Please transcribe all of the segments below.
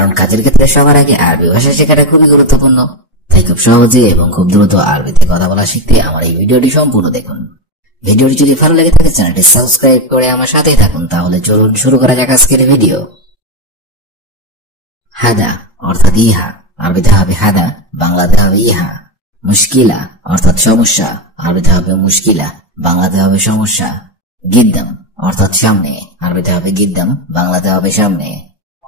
কারণ কাজের ক্ষেত্রে সবার আগে আরবি ভাষা শেখাটা খুবই গুরুত্বপূর্ণ। তাই খুব সহজে এবং খুব দ্রুত আরবিতে কথা বলা শিখতে আমার এই ভিডিওটি সম্পূর্ণ দেখুন। ভিডিওটি যদি ভালো লেগে থাকে চ্যানেলটি সাবস্ক্রাইব করে আমার সাথেই থাকুন। তাহলে চলুন শুরু করা যাক আজকের ভিডিও। হাদা অর্থাৎ ইহা, আরবিতে হবে হাদা, বাংলাতে হবে ইহা। মুশকিলা অর্থাৎ সমস্যা, আরবিতে হবে মুশকিলা, বাংলাতে হবে সমস্যা। গিদ্দাম অর্থাৎ সামনে, আরবিতে হবে গিদ্দাম, বাংলাতে হবে সামনে।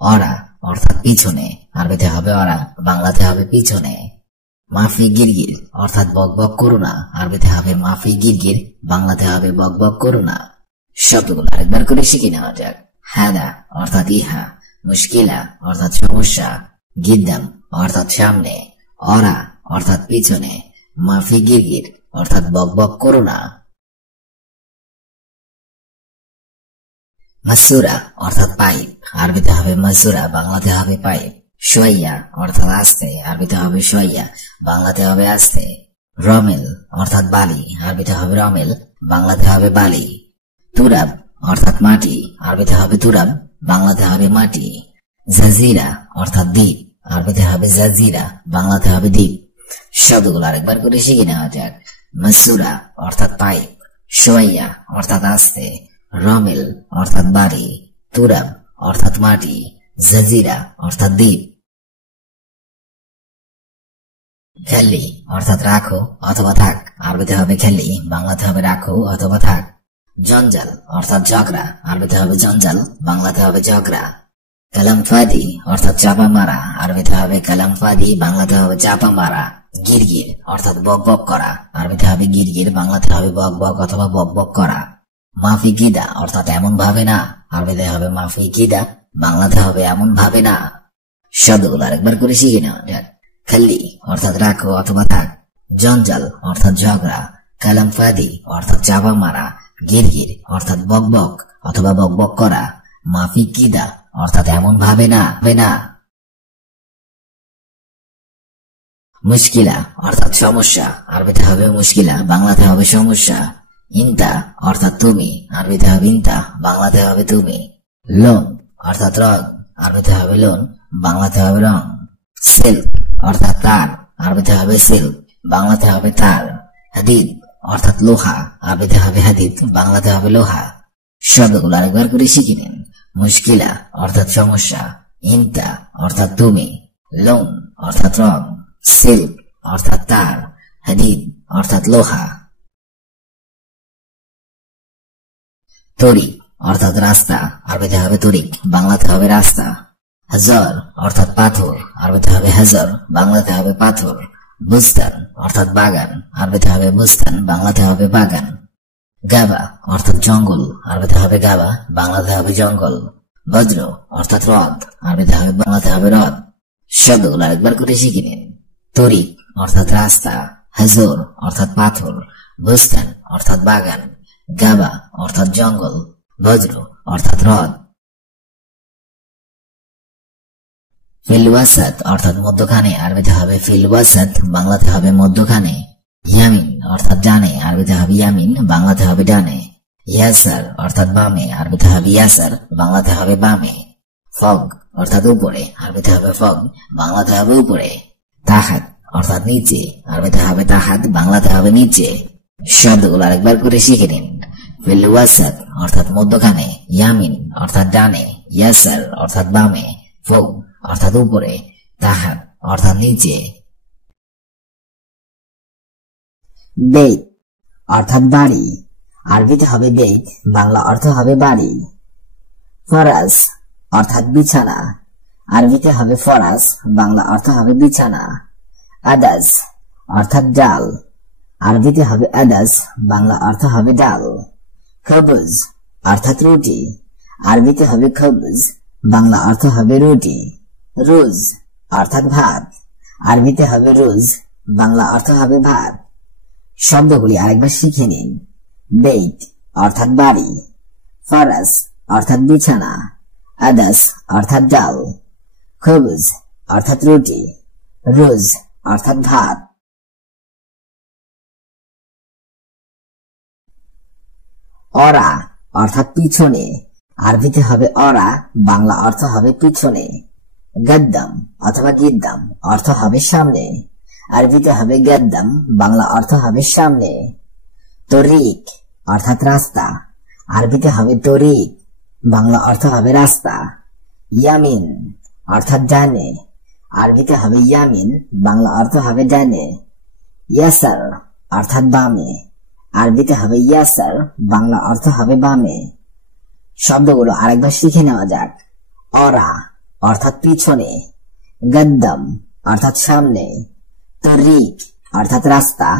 অরা অর্থাৎ পিছনে, আরবিতে হবে অরা, বাংলাতে হবে পিছনে। মাফি গিরগির অর্থাৎ বকবক করো না, আরবিতে হবে মাফি গিরগির, বাংলাতে হবে বকবক করো না। শব্দগুলো আরেকবার করে শিখে নেওয়া যাক। হাদা অর্থাৎ ইহা, মুশকিলা অর্থাৎ সমস্যা, গিদ্দাম অর্থাৎ সামনে, অরা অর্থাৎ পিছনে, মাফি গিরগির অর্থাৎ বকবক করো না। মাসুরা অর্থাৎ পাইপ, আরবিতে হবে মাসুরা, বাংলাতে হবে পাইপ। শোয়াইয়া অর্থাৎ আস্তে, আরবিতে হবে শোয়াইয়া, বাংলাতে হবে আস্তে। রমেল অর্থাৎ বালি, আরবিতে হবে রমেল, বাংলাতে হবে বালি। তুরাব অর্থাৎ মাটি, আরবিতে হবে তুরাব, বাংলাতে হবে মাটি। জাজিরা অর্থাৎ দ্বীপ, আরবিতে হবে জাজিরা, বাংলাতে হবে দ্বীপ। শব্দগুলো আরেকবার করে শিখে নেওয়া যাক। মাসুরা অর্থাৎ পাইপ, শোয়াইয়া অর্থাৎ আস্তে, রমেল অর্থাৎ বাড়ি, তুরাব অর্থাৎ মাটি, জাজিরা অর্থাৎ দ্বীপ। খেলি অর্থাৎ রাখো অথবা থাক, আরবিতে হবে খেলি, বাংলাতে হবে রাখো অথবা থাক। জঞ্জাল অর্থাৎ ঝগড়া, আরবিতে হবে জঞ্জাল, বাংলাতে হবে ঝগড়া। কালামফাদি অর্থাৎ চাপা মারা, আরবিতে হবে কালামফাদি, বাংলাতে হবে চাপা মারা। গিরগির অর্থাৎ বকবক করা, আরবিতে হবে গিরগির, বাংলাতে হবে বকবক অথবা বকবক করা। মাফি গিদা অর্থাৎ এমন ভাবে না, আরবিতে হবে মাফি গিদা, বাংলাতে হবে এমন ভাবে না। শব্দগুলো আরেকবার করে শিখে নেওয়া যাক। খাল্লি অর্থাৎ রাখো অথবা থাক, জঞ্জাল অর্থাৎ ঝগড়া, কালামফাদি অর্থাৎ চাপা মারা, গিরগির অর্থাৎ বকবক অথবা বকবক করা, মাফি গিদা অর্থাৎ এমন ভাবে না। মুশকিলা অর্থাৎ সমস্যা, আরবিতে হবে মুশকিলা, বাংলাতে হবে সমস্যা। ইনতা অর্থাৎ তুমি, আরবিতে হবে ইনতা, বাংলাতে হবে তুমি। লোন অর্থাৎ রং, আরবিতে হবে লোন, বাংলাতে হবে রং। সিল্ক অর্থাৎ তার, আরবিতে হবে সিল্ক, বাংলাতে হবে তার। হাদিদ অর্থাৎ লোহা, আরবিতে হবে হাদিদ, বাংলাতে হবে লোহা। শব্দগুলো আরেকবার করে শিখে নিন। মুশকিলা অর্থাৎ সমস্যা, ইনতা অর্থাৎ তুমি, লোন অর্থাৎ রং, সিল্ক অর্থাৎ তার, হাদিদ অর্থাৎ লোহা। তরিক অর্থাৎ রাস্তা, আরবিতে হবে তরিক, বাংলাতে হবে রাস্তা। হাজার অর্থাৎ পাথর, আরবিতে হবে হাজার, বাংলাতে হবে পাথর। বুস্তান অর্থাৎ বাগান, আরবিতে হবে বুস্তান, বাংলাতে হবে বাগান। গাবা অর্থাৎ জঙ্গল, আরবিতে হবে গাবা, বাংলাতে হবে জঙ্গল। বজ্র অর্থাৎ হ্রদ, আরবিতে হবে, বাংলাতে হবে হ্রদ। শব্দগুলো আরেকবার করে শিখে নিন। তরিক অর্থাৎ রাস্তা, হাজর অর্থাৎ পাথর, বুস্তান অর্থাৎ বাগান, গাবা অর্থাৎ জঙ্গল, বজ্র অর্থাৎ হ্রদ। ফিলওয়াসাত অর্থাৎ মধ্যখানে, আরবিতে হবে ফিলওয়াসাত, বাংলাতে হবে মধ্যখানে। ইয়ামিন অর্থাৎ ডানে, আরবিতে হবে ইয়ামিন, বাংলাতে হবে ডানে। ইয়াসার অর্থাৎ বামে, আরবিতে হবে ইয়াসার, বাংলাতে হবে বামে। ফগ অর্থাৎ উপরে, আরবিতে হবে ফগ, বাংলাতে হবে উপরে। তাহাত অর্থাৎ নিচে, আরবিতে হবে তাহাত, বাংলাতে হবে নিচে। শব্দগুলো আরেকবার করে শিখে নিন। ফিলওয়াসাত অর্থাৎ মধ্যখানে, ইয়ামিন অর্থাৎ ডানে, ইয়াসার অর্থাৎ বামে, ফগ অর্থাৎ উপরে, তাহাত অর্থাৎ নিচে। বেত অর্থাৎ বাড়ি, আরবিতে হবে বেত, বাংলা অর্থ হবে বাড়ি। ফরাস অর্থাৎ বিছানা, আরবিতে হবে ফরাস, বাংলা অর্থ হবে বিছানা। আদাস অর্থাৎ ডাল, আরবিতে হবে আদাস, বাংলা অর্থ হবে ডাল। খবুজ অর্থাৎ রুটি, আরবিতে হবে খবুজ, বাংলা অর্থ হবে রুটি। রুজ অর্থাৎ ভাত, আরবিতে হবে রুজ, বাংলা অর্থ হবে ভাত। শব্দগুলি আরেকবার শিখে নিন। বেত অর্থাৎ বাড়ি, ফরাস অর্থাৎ বিছানা, আদাস অর্থাৎ ডাল, খবুজ অর্থাৎ রুটি, রুজ অর্থাৎ ভাত। অরা অর্থাৎ পিছনে, আরবিতে হবে অরা, বাংলা অর্থ হবে পিছনে। গদ্দম অথবা গিদ্দাম অর্থ হবে সামনে, আরবিতে হবে গদ্দম, বাংলা অর্থ হবে সামনে। তরিক অর্থাৎ রাস্তা, আরবিতে হবে তরিক, বাংলা অর্থ হবে রাস্তা। ইয়ামিন অর্থাৎ ডানে, আরবিতে হবে ইয়ামিন, বাংলা অর্থ হবে ডানে। ইয়াসার অর্থাৎ বামে, আরবিতে হবে ইয়াসার, বাংলা অর্থ হবে বামে। শব্দগুলো আরেকবার শিখে নেওয়া যাক। অরা অর্থাৎ পিছনে, গদ্দম অর্থাৎ সামনে, তরিক অর্থাৎ রাস্তা,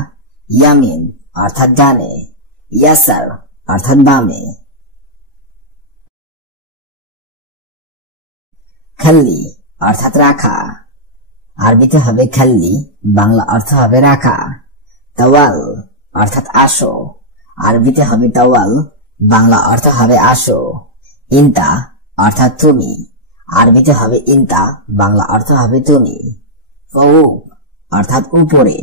ইয়ামিন অর্থাৎ ডানে, ইয়াসার অর্থাৎ বামে। খাল্লি অর্থাৎ রাখা, আরবিতে হবে খাল্লি, বাংলা অর্থ হবে রাখা। তাওয়াল অর্থাৎ আসো, আরবিতে হবে তাওয়াল, বাংলা অর্থ হবে আসো। ইনতা অর্থাৎ তুমি, আরবিতে হবে ইনতা, বাংলা অর্থ হবে তুমি। ফউক অর্থাৎ উপরে,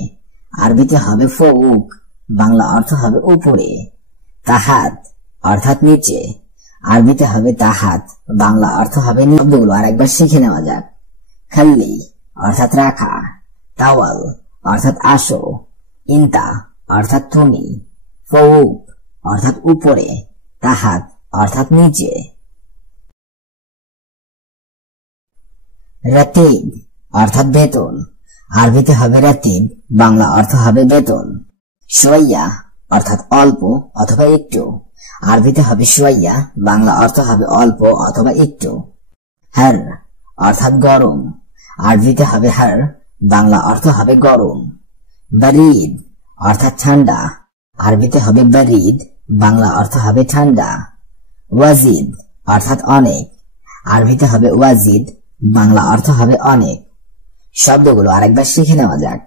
আরবিতে হবে ফউক, বাংলা অর্থ হবে উপরে। তাহাত অর্থাৎ নিচে, আরবিতে হবে তাহাত, বাংলা অর্থ হবে নিচে। শব্দগুলো আরেকবার শিখে নেওয়া যাক। খাল্লি অর্থাৎ রাখা, তাওয়াল অর্থাৎ আসো, ইনতা অর্থাৎ তুমি, ফউক অর্থাৎ উপরে, তাহাত অর্থাৎ নিচে। রাতিব অর্থাৎ বেতন, আরবিতে হবে রাতিব, বাংলা অর্থ হবে বেতন। শুয়াইয়া অর্থাৎ অল্প অথবা একটু, আরবিতে হবে শুয়াইয়া, বাংলা অর্থ হবে অল্প অথবা একটু। হার অর্থাৎ গরম, আরবিতে হবে হার, বাংলা অর্থ হবে গরম। বারিদ অর্থাৎ ঠান্ডা, আরবিতে হবে বারিদ, বাংলা অর্থ হবে ঠান্ডা। ওয়াজিদ অর্থাৎ অনেক, আরবিতে হবে ওয়াজিদ, বাংলা অর্থ হবে অনেক। শব্দগুলো আরেকবার শিখে নেওয়া যাক।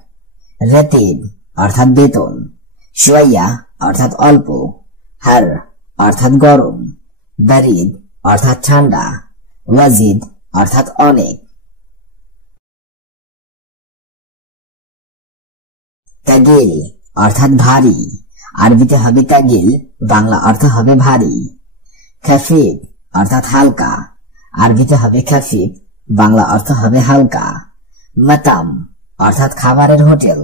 রাতিব অর্থাৎ বেতন, শুয়াইয়া অর্থাৎ অল্প, হার অর্থাৎ গরম, বারিদ অর্থাৎ ঠান্ডা, ওয়াজিদ অর্থাৎ অনেক। তাগিল অর্থাৎ ভারী, আরবিতে হবে তাগিল, বাংলা অর্থ হবে ভারী। খাফিফ অর্থাৎ হালকা, আরবিতে হবে খাফিফ, বাংলা অর্থ হবে হালকা। মাতাম অর্থাৎ খাবারের হোটেল,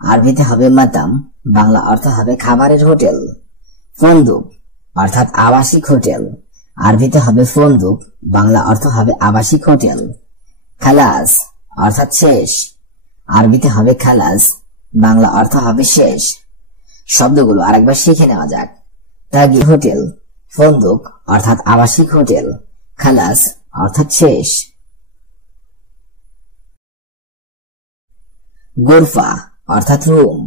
আরবিতে হবে মাতাম, বাংলা অর্থ হবে খাবারের হোটেল। ফন্দুক অর্থাৎ আবাসিক হোটেল, আরবিতে হবে ফন্দুক, বাংলা অর্থ হবে আবাসিক হোটেল। খালাস অর্থাৎ শেষ, আরবিতে হবে খালাস, বাংলা অর্থ হবে শেষ। শব্দগুলো আরেকবার শিখে নেওয়া যাক। তাগি হোটেল, ফন্দুক অর্থাৎ আবাসিক হোটেল, খালাস অর্থাৎ শেষ। গুরফা অর্থাৎ রুম,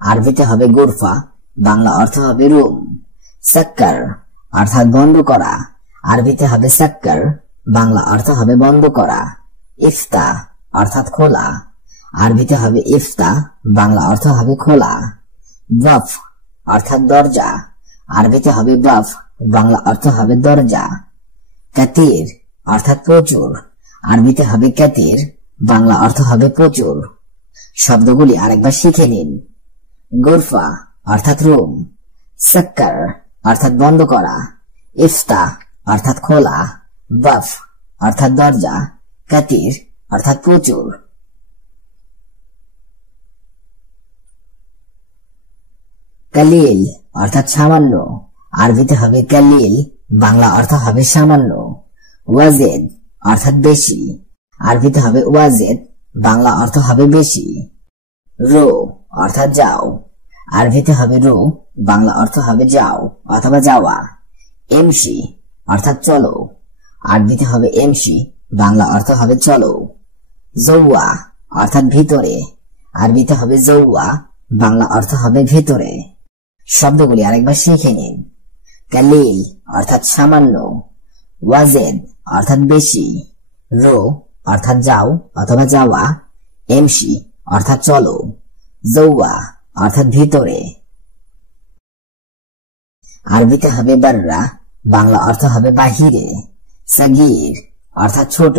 আরবিতে হবে গুরফা, বাংলা অর্থ হবে রুম। সাক্কার অর্থাৎ বন্ধ করা, আরবিতে হবে সাক্কার, বাংলা অর্থ হবে বন্ধ করা। ইফতা অর্থাৎ খোলা, আরবিতে হবে ইফতা, বাংলা অর্থ হবে খোলা। বাফ অর্থাৎ দরজা, আরবিতে হবে বাফ, বাংলা অর্থ হবে দরজা। কাতির অর্থাৎ প্রচুর, আরবিতে হবে কাতির, বাংলা অর্থ হবে প্রচুর। শব্দগুলি আরেকবার শিখে নিন। গুরফা অর্থাৎ রুম, সাক্কার অর্থাৎ বন্ধ করা, ইফতা অর্থাৎ খোলা, বাফ অর্থাৎ দরজা, কাতির অর্থাৎ প্রচুর। কালিল অর্থাৎ সামান্য, আরবিতে হবে কালিল, বাংলা অর্থ হবে সামান্য। ওয়াজেদ অর্থাৎ বেশি, আরবিতে হবে ওয়াজেদ, বাংলা অর্থ হবে বেশি। রো অর্থাৎ যাও, আরবিতে হবে রো, বাংলা অর্থ হবে যাও অথবা যাওয়া। এমসি অর্থাৎ চলো, আরবিতে হবে এমসি, বাংলা অর্থ হবে চলো। জৌয়া অর্থাৎ ভিতরে, আরবিতে হবে জৌয়া, বাংলা অর্থ হবে ভিতরে। শব্দগুলি আরেকবার শিখে নিন। কালিল অর্থাৎ সামান্য, ওয়াজেদ অর্থাৎ বেশি, রো অর্থাৎ যাও অথবা যাওয়া, এমসি অর্থাৎ চলো, জৌয়া অর্থাৎ ভিতরে। আরবিতে হবে বাররা, বাংলা অর্থ হবে বাহিরে। সাগির অর্থাৎ ছোট,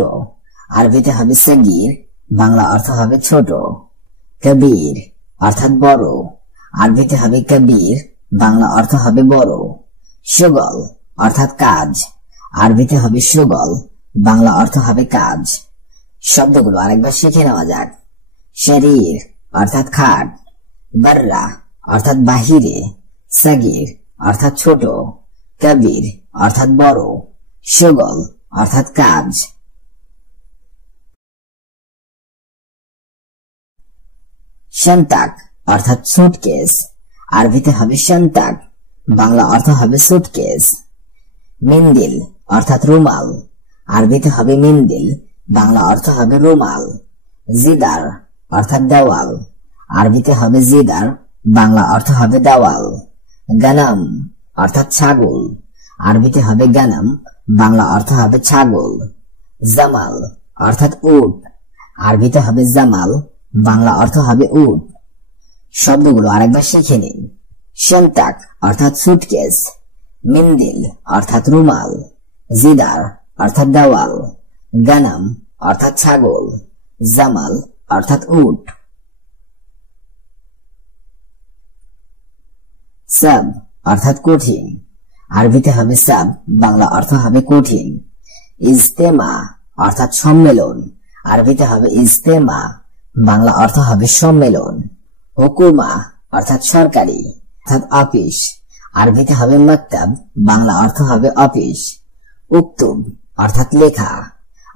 আরবিতে হবে সাগির, বাংলা অর্থ হবে ছোট। কবির অর্থাৎ বড়, আরবিতে হবে কবির, বাংলা অর্থ হবে বড়। সুগল অর্থাৎ কাজ, আরবিতে হবে সুগল, বাংলা অর্থ হবে কাজ। শব্দগুলো আরেকবার শিখে নেওয়া যাক। শরীর অর্থাৎ খাট, বর্রা অর্থাৎ বাহিরে, সগীর অর্থাৎ ছোট, কবির অর্থাৎ বড়, শুগল অর্থাৎ কাজ। শান্তাক অর্থাৎ সুটকেস, আরবিতে হবে শান্তাক, বাংলা অর্থ হবে সুটকেস। মিন্দিল অর্থাৎ রুমাল, আরবিতে হবে মিন্দিল, বাংলা অর্থ হবে রুমাল। জিদার অর্থাৎ দেওয়াল, আরবিতে হবে জিদার, বাংলা অর্থ হবে দেওয়াল। গানাম অর্থাৎ ছাগল, আরবিতে হবে গানাম, বাংলা অর্থ হবে ছাগল। জামাল অর্থাৎ উট, আরবিতে হবে জামাল, বাংলা অর্থ হবে উট। শব্দগুলো আরেকবার শিখে নিন। শান্তাক অর্থাৎ সুটকেস, মিন্দিল অর্থাৎ রুমাল, জিদার অর্থাৎ দেওয়াল, গানাম অর্থাৎ ছাগল, জামাল অর্থাৎ উট। সাব অর্থাৎ কঠিন, আরবিতে হবে সাব, বাংলা অর্থ হবে কঠিন। ইজতেমা অর্থাৎ সম্মেলন, আরবিতে হবে ইজতেমা, বাংলা অর্থ হবে সম্মেলন। হুকুমা অর্থাৎ সরকারি অর্থাৎ অফিস, আরবিতে হবে মাকতাব, বাংলা অর্থ হবে অফিস। উক্তুব অর্থাৎ লেখা,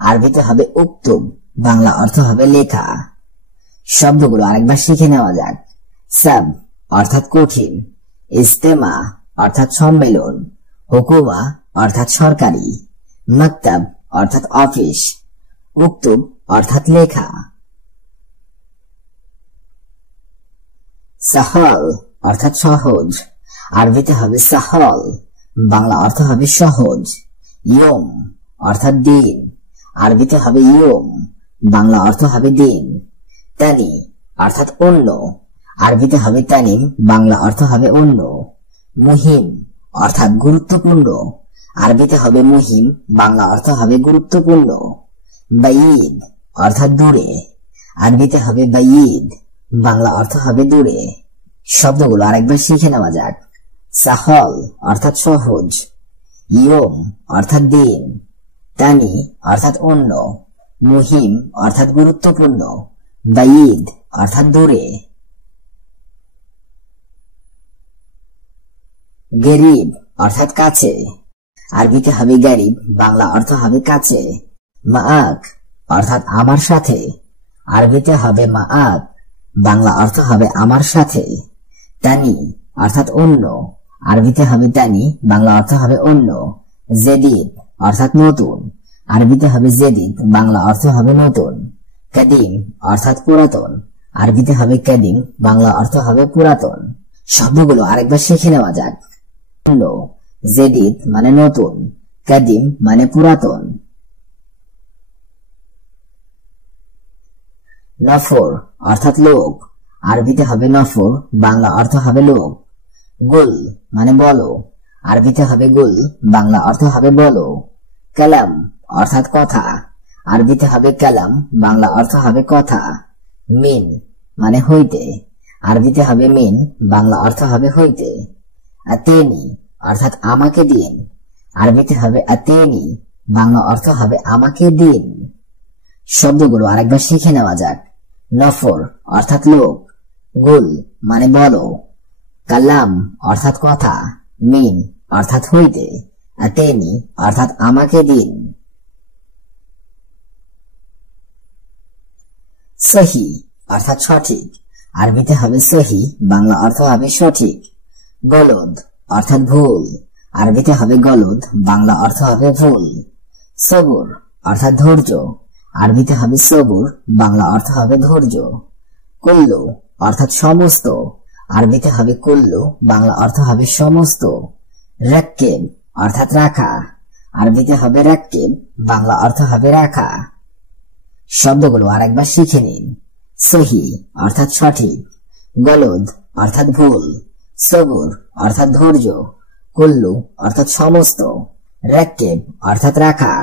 আরবিতে হবে উক্তুব, বাংলা অর্থ হবে লেখা। শব্দগুলো আরেকবার শিখে নেওয়া যাক। সাব অর্থাৎ কঠিন, ইজতেমা অর্থাৎ সম্মেলন, হুকুমা অর্থাৎ সরকারি, মাকতাব অর্থাৎ অফিস, উক্তুব অর্থাৎ লেখা। সাহল অর্থাৎ সহজ, আরবিতে হবে সাহল, বাংলা অর্থ হবে সহজ। ইয়ম অর্থাৎ দিন, আরবিতে হবে ইয়ম, বাংলা অর্থ হবে দিন। তানি অর্থাৎ অন্য, আরবিতে হবে তানিম, বাংলা অর্থ হবে অন্য। মুহিম অর্থাৎ গুরুত্বপূর্ণ, আরবিতে হবে মুহিম, বাংলা অর্থ হবে গুরুত্বপূর্ণ। বাইদ অর্থাৎ দূরে, আরবিতে হবে বাইদ, বাংলা অর্থ হবে দূরে। শব্দগুলো আরেকবার শিখে নেওয়া যাক। সাহল অর্থাৎ সহজ, ইয়ম অর্থাৎ দিন, তানি অর্থাৎ অন্য, মুহিম অর্থাৎ গুরুত্বপূর্ণ, বাইদ অর্থাৎ দূরে। গরিব অর্থাৎ কাছে, আরবিতে হবে গরিব, বাংলা অর্থ হবে কাছে। মাআক অর্থাৎ আমার সাথে, আরবিতে হবে মাআক, বাংলা অর্থ হবে আমার সাথে। তানি অর্থাৎ অন্য, আরবিতে হবে তানি, বাংলা অর্থ হবে অন্য। জেদিদ অর্থাৎ নতুন, আরবিতে হবে জেদিদ, বাংলা অর্থ হবে নতুন। কাদিম অর্থাৎ পুরাতন, আরবিতে হবে কাদিম, বাংলা অর্থ হবে পুরাতন। শব্দগুলো আরেকবার শিখে নেওয়া যাক। জেদিদ মানে নতুন, কাদিম মানে পুরাতন। নফর অর্থাৎ লোক, আরবিতে হবে নফর, বাংলা অর্থ হবে লোক। গুল মানে বলো, আরবিতে হবে গুল, বাংলা অর্থ হবে বলো। কালাম অর্থাৎ কথা, আরবিতে হবে কালাম, বাংলা অর্থ হবে কথা। মিন মানে হইতে, আরবিতে হবে মিন, বাংলা অর্থ হবে হইতে। আতেনি অর্থাৎ আমাকে দিন, আরবিতে হবে আতেনি, বাংলা অর্থ হবে আমাকে দিন। শব্দগুলো আরেকবার শিখে নেওয়া যাক। নফর অর্থাৎ লোক, গুল মানে বলো, কালাম অর্থাৎ কথা, মিন অর্থাৎ হইতে, আতেনি অর্থাৎ আমাকে দিন। সহি অর্থাৎ সঠিক, আরবিতে হবে সহি, বাংলা অর্থ হবে সঠিক। গলদ অর্থাৎ ভুল, আরবিতে হবে গলদ, বাংলা অর্থ হবে ভুল। সবুর অর্থাৎ ধৈর্য, আরবিতে হবে সবুর, বাংলা অর্থ হবে ধৈর্য। কুল্লু অর্থাৎ সমস্ত, আরবিতে হবে কুল্লু, বাংলা অর্থ হবে সমস্ত। রাক্কেব অর্থাৎ রাখা, আরবিতে হবে রাক্কেব, বাংলা অর্থ হবে রাখা। শব্দগুলো আরেকবার শিখে নিন। সহি অর্থাৎ সঠিক, গলদ অর্থাৎ ভুল, সবুর অর্থাৎ ধৈর্য, কুল্লু অর্থাৎ সমস্ত, রাক্কেব অর্থাৎ রাখা।